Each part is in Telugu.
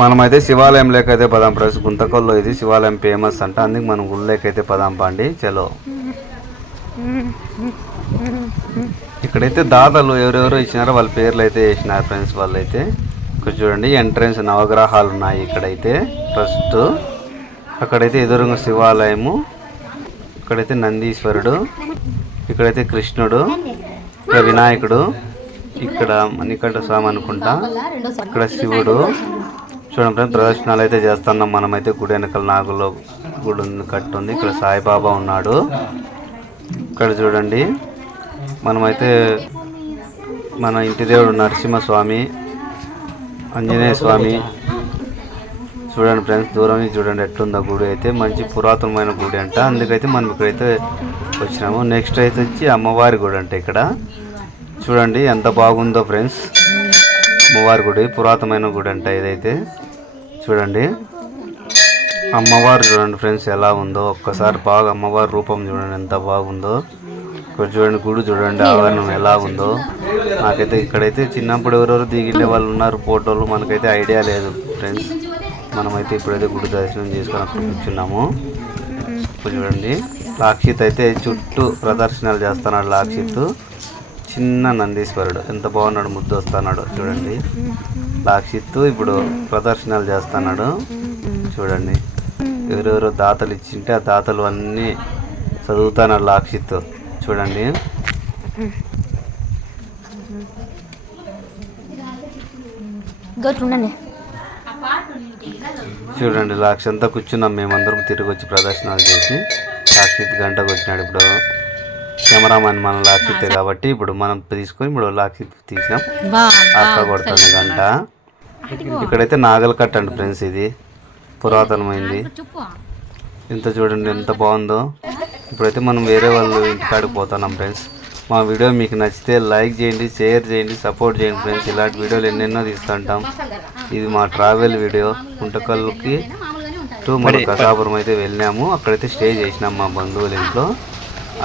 మనమైతే శివాలయం లేకైతే పదాం ఫ్రెండ్స్. గుంతకల్లో ఇది శివాలయం ఫేమస్ అంట, అందుకు మనం గుళ్ళేకైతే పదాం పండి. చలో, ఇక్కడైతే దాతలు ఎవరెవరో ఇచ్చినారో వాళ్ళ పేర్లు అయితే వేసినారు ఫ్రెండ్స్. వాళ్ళైతే ఇక్కడ చూడండి ఎంట్రన్స్ నవగ్రహాలు ఉన్నాయి ఇక్కడైతే ఫస్ట్. అక్కడైతే ఎదురుగా శివాలయము, ఇక్కడైతే నందీశ్వరుడు, ఇక్కడైతే కృష్ణుడు, ఇక్కడ వినాయకుడు, ఇక్కడ మణికంఠ స్వామి అనుకుంటా, ఇక్కడ శివుడు. చూడండి ఫ్రెండ్స్, ప్రదర్శనలు అయితే చేస్తున్నాం మనమైతే. గుడి వెనకాల నాగులో గుడి కట్టుంది. ఇక్కడ సాయిబాబా ఉన్నాడు. ఇక్కడ చూడండి మనమైతే మన ఇంటి దేవుడు నరసింహస్వామి, ఆంజనేయ స్వామి. చూడండి ఫ్రెండ్స్, దూరం నుంచి చూడండి ఎట్లుందో గుడి అయితే. మంచి పురాతనమైన గుడి అంట, అందుకైతే మనం ఇక్కడైతే వచ్చినాము. నెక్స్ట్ అయితే వచ్చి అమ్మవారి గుడి అంట. ఇక్కడ చూడండి ఎంత బాగుందో ఫ్రెండ్స్, అమ్మవారి గుడి, పురాతనమైన గుడి అంట ఇదైతే. చూడండి అమ్మవారు చూడండి ఫ్రెండ్స్ ఎలా ఉందో ఒక్కసారి. బాగా అమ్మవారి రూపం చూడండి ఎంత బాగుందో. ఇక్కడ చూడండి గుడి చూడండి ఆవరణం ఎలా ఉందో. నాకైతే ఇక్కడైతే చిన్నప్పుడు ఎవరెవరు దిగిండే వాళ్ళు ఉన్నారు ఫోటోలు, మనకైతే ఐడియా లేదు ఫ్రెండ్స్. మనమైతే ఇప్పుడైతే గుడి దర్శనం చేసుకొని అక్కడ కూర్చున్నాము. ఇప్పుడు చూడండి లాక్షిత్ అయితే చుట్టూ ప్రదర్శనలు చేస్తున్నాడు. లాక్షిత్ చిన్న నందీశ్వరుడు ఎంత బాగున్నాడు, ముద్దు వస్తున్నాడు చూడండి. లాక్షిత్ ఇప్పుడు ప్రదర్శనలు చేస్తున్నాడు చూడండి. ఎవరెవరో దాతలు ఇచ్చింటే ఆ దాతలు అన్నీ చదువుతున్నాడు లాక్షిత్ చూడండి. చూడండి లాక్ష అంతా కూర్చున్నాం మేమందరం తిరిగి వచ్చి ప్రదర్శనలు చేసి. లాక్షిత్ గంటకు వచ్చినాడు. ఇప్పుడు కెమెరామెన్ మన లాక్షిత్ కాబట్టి ఇప్పుడు మనం తీసుకొని ఇప్పుడు లాక్షిత్ తీసినాం. అక్క కొడుతుంది గంట. ఇక్కడైతే నాగల్ కట్ అండి ఫ్రెండ్స్, ఇది పురాతనమైంది. ఇంత చూడండి ఎంత బాగుందో. ఇప్పుడైతే మనం వేరే వాళ్ళు ఇంటికాడికి పోతున్నాం ఫ్రెండ్స్. మా వీడియో మీకు నచ్చితే లైక్ చేయండి, షేర్ చేయండి, సపోర్ట్ చేయండి ఫ్రెండ్స్. ఇలాంటి వీడియోలు ఎన్నెన్నో తీస్తుంటాం. ఇది మా ట్రావెల్ వీడియో. గుంటకల్లుకి టు మన కసాపురం అయితే వెళ్ళాము. అక్కడైతే స్టే చేసినాం మా బంధువుల ఇంట్లో.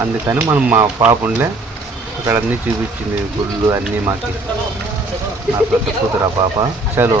అందుకని మనం మా పాప ఉండే అక్కడ అన్నీ చూపించింది గుళ్ళు అన్నీ మాకి. నా పెద్ద కూతురు ఆ పాప. చలో.